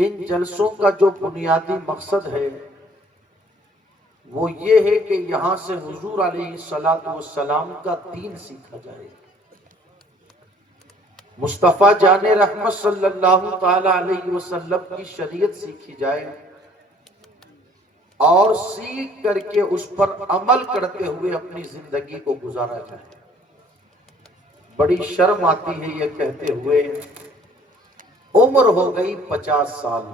ان جلسوں کا جو بنیادی مقصد ہے وہ یہ ہے کہ یہاں سے حضور علیہ السلام کا دین سیکھا جائے، مصطفیٰ جان رحمت صلی اللہ تعالی علیہ وسلم کی شریعت سیکھی جائے اور سیکھ کر کے اس پر عمل کرتے ہوئے اپنی زندگی کو گزارا جائے۔ بڑی شرم آتی ہے یہ کہتے ہوئے، عمر ہو گئی 50 سال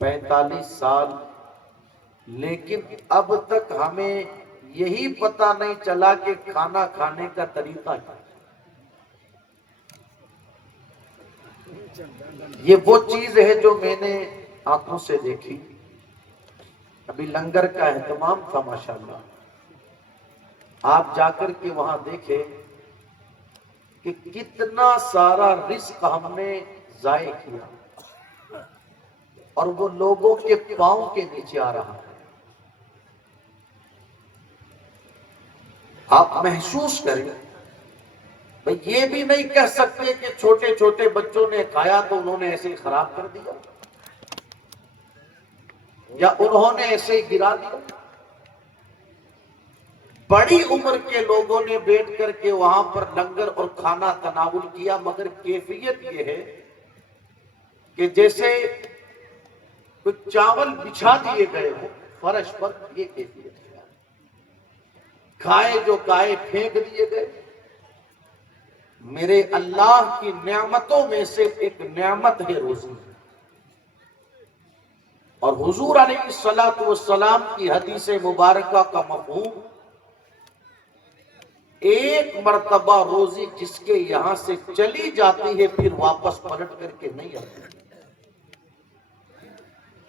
45 سال، لیکن اب تک ہمیں یہی پتہ نہیں چلا کہ کھانا کھانے کا طریقہ کیا ہے۔ یہ وہ چیز ہے جو میں نے آنکھوں سے دیکھی۔ ابھی لنگر کا اہتمام تھا ماشاءاللہ، آپ جا کر کے وہاں دیکھیں کہ کتنا سارا رزق ہم نے ضائع کیا اور وہ لوگوں کے پاؤں کے نیچے آ رہا ہے۔ آپ محسوس کریں، بھئی یہ بھی نہیں کہہ سکتے کہ چھوٹے چھوٹے بچوں نے کھایا تو انہوں نے ایسے ہی خراب کر دیا یا انہوں نے ایسے ہی گرا دیا۔ بڑی عمر کے لوگوں نے بیٹھ کر کے وہاں پر لنگر اور کھانا تناول کیا، مگر کیفیت یہ ہے کہ جیسے کچھ چاول بچھا دیے گئے ہو فرش پر، یہ کیفیت ہے۔ کھائے جو کھائے پھینک دیے گئے۔ میرے اللہ کی نعمتوں میں سے ایک نعمت ہے روزی، اور حضور علیہ السلام کی حدیث مبارکہ کا مفہوم، ایک مرتبہ روزی جس کے یہاں سے چلی جاتی ہے پھر واپس پلٹ کر کے نہیں آتی۔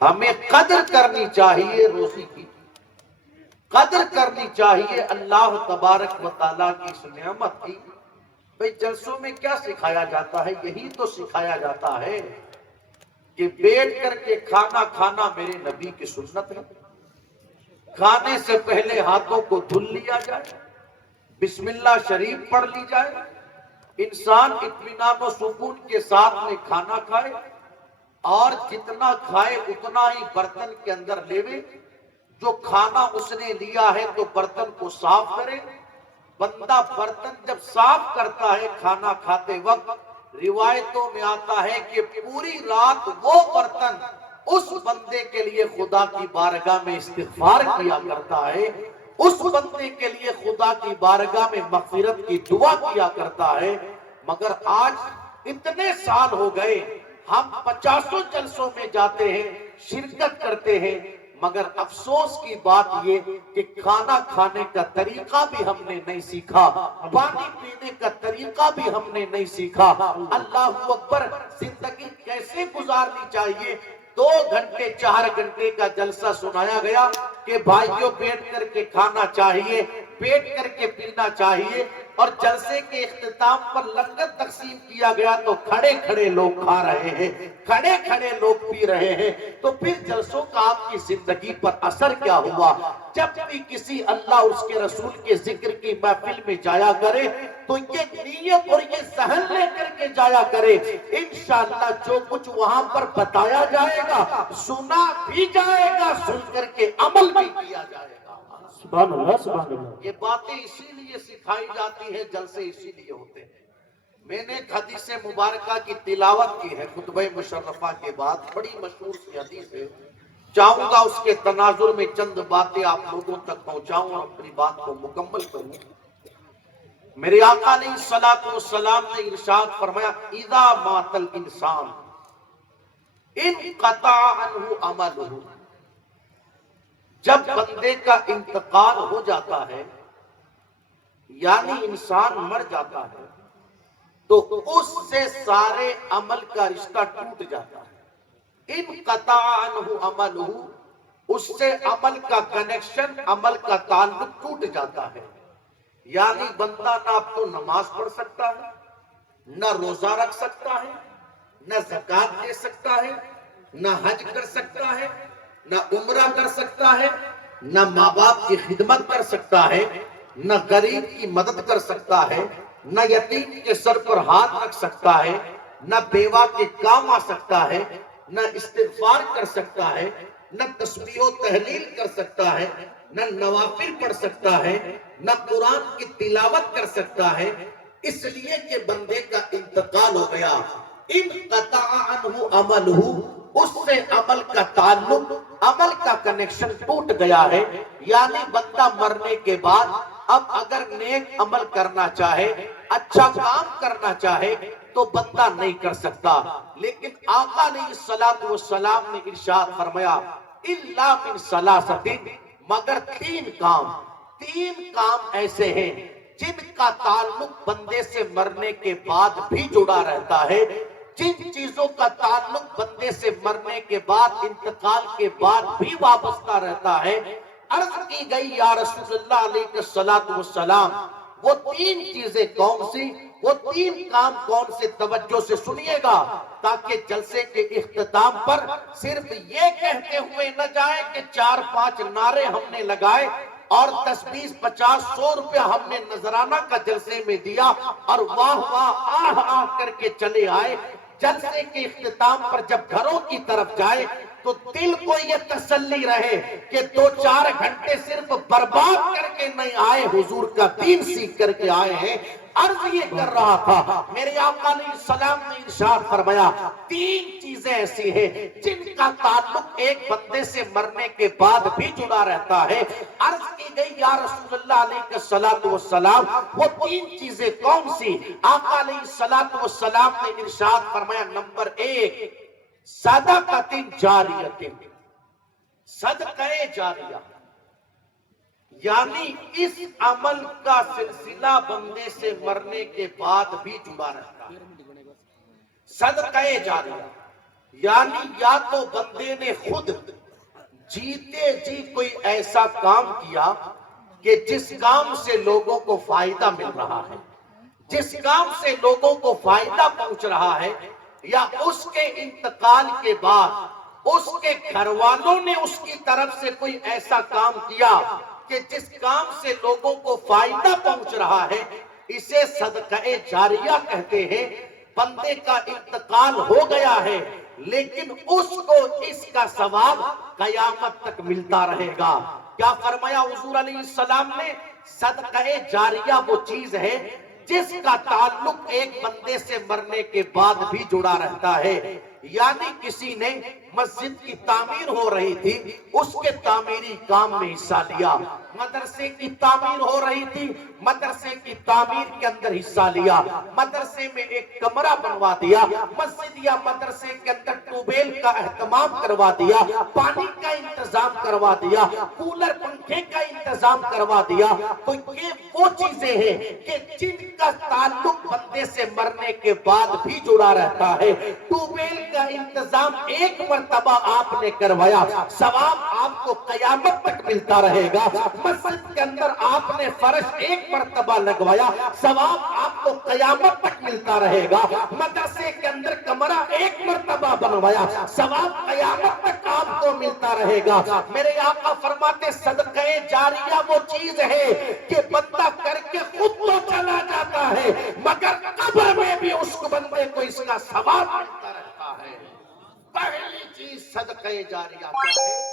ہمیں قدر کرنی چاہیے روزی کی، قدر کرنی چاہیے اللہ تبارک و تعالیٰ کی اس نعمت کی۔ بھئی جلسوں میں کیا سکھایا جاتا ہے؟ یہی تو سکھایا جاتا ہے کہ بیٹھ کر کے کھانا کھانا میرے نبی کی سنت ہے۔ کھانے سے پہلے ہاتھوں کو دھل لیا جائے، بسم اللہ شریف پڑھ لی جائے، انسان اطمینان و سکون کے ساتھ میں کھانا کھائے، اور جتنا کھائے اتنا ہی برتن کے اندر لیوے۔ جو کھانا اس نے لیا ہے تو برتن کو صاف کرے۔ بندہ برتن جب صاف کرتا ہے کھانا کھاتے وقت، روایتوں میں آتا ہے کہ پوری رات وہ برتن اس بندے کے لیے خدا کی بارگاہ میں استغفار کیا کرتا ہے، اس بندے کے لیے خدا کی بارگاہ میں مغفرت کی دعا کیا کرتا ہے۔ مگر آج اتنے سال ہو گئے، ہم 50 جلسوں میں جاتے ہیں، شرکت کرتے ہیں، مگر افسوس کی بات یہ کہ کھانا کھانے کا طریقہ بھی ہم نے نہیں سیکھا، پانی پینے کا طریقہ بھی ہم نے نہیں سیکھا۔ اللہ اکبر، زندگی کیسے گزارنی چاہیے؟ 2 گھنٹے 4 گھنٹے کا جلسہ سنایا گیا کہ بھائیوں بیٹھ کر کے کھانا چاہیے، بیٹھ کر کے پینا چاہیے، اور جلسے کے اختتام پر لنگر تقسیم کیا گیا تو کھڑے کھڑے لوگ کھا رہے ہیں، کھڑے کھڑے لوگ پی رہے ہیں۔ تو پھر جلسوں کا آپ کی زندگی پر اثر کیا ہوا؟ جب بھی کسی اللہ اور اس کے رسول کے ذکر کی محفل میں جایا کرے تو یہ نیت اور یہ ذہن لے کر کے جایا کرے، انشاءاللہ جو کچھ وہاں پر بتایا جائے گا سنا بھی جائے گا، سن کر کے عمل بھی کیا جائے گا۔ سبحان اللہ، سبحان اللہ۔ یہ باتیں اسی لیے سکھائی جاتی ہے، جلسے اسی لیے ہوتے ہیں۔ میں نے ایک حدیث مبارکہ کی تلاوت کی ہے خطبہ مشرفہ کے بعد، بڑی مشہور سی حدیث ہے، چاہوں گا اس کے تناظر میں چند باتیں آپ لوگوں تک پہنچاؤں اور اپنی بات کو مکمل کروں۔ میرے آقا علیہ السلام نے ارشاد فرمایا، اذا مات الانسان انقطع عنہ عملہ، جب بندے کا انتقال ہو جاتا ہے، یعنی انسان مر جاتا ہے، تو اس سے سارے عمل کا رشتہ ٹوٹ جاتا ہے۔ انقطع عنہ عملہ، اس سے عمل کا کنیکشن، عمل کا تعلق ٹوٹ جاتا ہے۔ یعنی بندہ نہ اب تو نماز پڑھ سکتا ہے، نہ روزہ رکھ سکتا ہے، نہ زکوٰۃ دے سکتا ہے، نہ حج کر سکتا ہے، نہ عمرہ کر سکتا ہے، نہ ماں باپ کی خدمت کر سکتا ہے، نہ غریب کی مدد کر سکتا ہے، نہ یتیم کے سر پر ہاتھ رکھ سکتا ہے، نہ بیوہ کے کام آ سکتا ہے، نہ استغفار کر سکتا ہے، نہ تسبیح و تحلیل کر سکتا ہے، نہ نوافل پڑھ سکتا ہے، نہ قرآن کی تلاوت کر سکتا ہے، اس لیے کہ بندے کا انتقال ہو گیا۔ انقطع عنہ عملہ، اس سے عمل کا تعلق، عمل کا کنیکشن ٹوٹ گیا ہے۔ یعنی بندہ مرنے کے بعد اب اگر نیک عمل کرنا چاہے، اچھا کام کرنا چاہے تو بندہ نہیں کر سکتا۔ لیکن آقا علیہ الصلوۃ والسلام نے ارشاد فرمایا الا من ثلاثۃ، مگر تین کام ایسے ہیں جن کا تعلق بندے سے مرنے کے بعد بھی جڑا رہتا ہے، جن چیزوں کا تعلق بندے سے مرنے کے بعد، انتقال کے بعد بھی وابستہ رہتا ہے۔ عرض کی گئی یا رسول اللہ علیہ الصلوۃ والسلام وہ تین چیزیں کون سی، وہ تین کام کون سے، توجہ سے سنیے گا تاکہ جلسے کے اختتام پر صرف یہ کہتے ہوئے نہ جائیں کہ 4-5 نعرے ہم نے لگائے اور 10-20-50-100 روپے ہم نے نذرانہ کا جلسے میں دیا اور واہ واہ آہ آہ کر کے چلے آئے۔ جلسے کے اختتام پر جب گھروں کی طرف جائے تو دل کو یہ تسلی رہے کہ 2-4 گھنٹے صرف برباد کر کے نہیں آئے، حضور کا دین سیکھ کر کے آئے ہیں۔ عرض یہ کر رہا تھا میرے آقا علیہ السلام نے ارشاد فرمایا تین چیزیں ایسی ہیں جن کا تعلق ایک بندے سے مرنے کے بعد بھی جڑا رہتا ہے۔ عرض کی گئی یا رسول اللہ علیہ الصلوۃ والسلام وہ تین چیزیں کون سی؟ آقا علیہ الصلوۃ والسلام نے ارشاد فرمایا نمبر 1 صدقۃ جاریہ، صدقہ جاریہ، یعنی اس عمل کا سلسلہ بندے سے مرنے کے بعد بھی جڑا رہتا ہے۔ صدقہ جاریہ یعنی یا تو بندے نے خود جیتے جی کوئی ایسا کام کیا کہ جس کام سے لوگوں کو فائدہ مل رہا ہے، جس کام سے لوگوں کو فائدہ پہنچ رہا ہے، یا اس کے انتقال کے بعد اس کے گھر والوں نے اس کی طرف سے کوئی ایسا کام کیا کہ جس کام سے لوگوں کو فائدہ پہنچ رہا ہے، اسے صدقہ جاریہ کہتے ہیں۔ بندے کا انتقال ہو گیا ہے لیکن اس کو اس کا ثواب قیامت تک ملتا رہے گا۔ کیا فرمایا حضور علیہ السلام نے؟ صدقہ جاریہ وہ چیز ہے جس کا تعلق ایک بندے سے مرنے کے بعد بھی جڑا رہتا ہے۔ یعنی کسی نے مسجد کی تعمیر ہو رہی تھی، اس کے تعمیری کام میں حصہ لیا، مدرسے کی تعمیر ہو رہی تھی، مدرسے کی تعمیر کے اندر حصہ لیا، مدرسے میں ایک کمرہ بنوا دیا، مسجد یا مدرسے کے اندر ٹیوبویل کا اہتمام کروا دیا، پانی کا انتظام کروا دیا، کولر پنکھے کا انتظام کروا دیا۔ تو یہ وہ چیزیں ہیں کہ جن کا تعلق بندے سے مرنے کے بعد بھی جڑا رہتا ہے۔ ٹیوبویل کا انتظام ایک مرتبہ آپ نے کروایا، ثواب آپ کو قیامت تک ملتا رہے گا۔ مسجد کے اندر آپ نے فرش ایک مرتبہ لگوایا، ثواب آپ کو قیامت تک ملتا رہے گا۔ مدرسے کے اندر کمرہ ایک مرتبہ بنوایا، ثواب قیامت تک آپ کو ملتا رہے گا۔ میرے آقا فرماتے صدقہ جاریہ وہ چیز ہے کہ بندہ کر کے خود تو چلا جاتا ہے مگر قبر میں بھی اس کو بندے کو اس کا ثواب ملتا رہتا ہے۔ پہلی چیز صدقہ جاریہ کیا ہے؟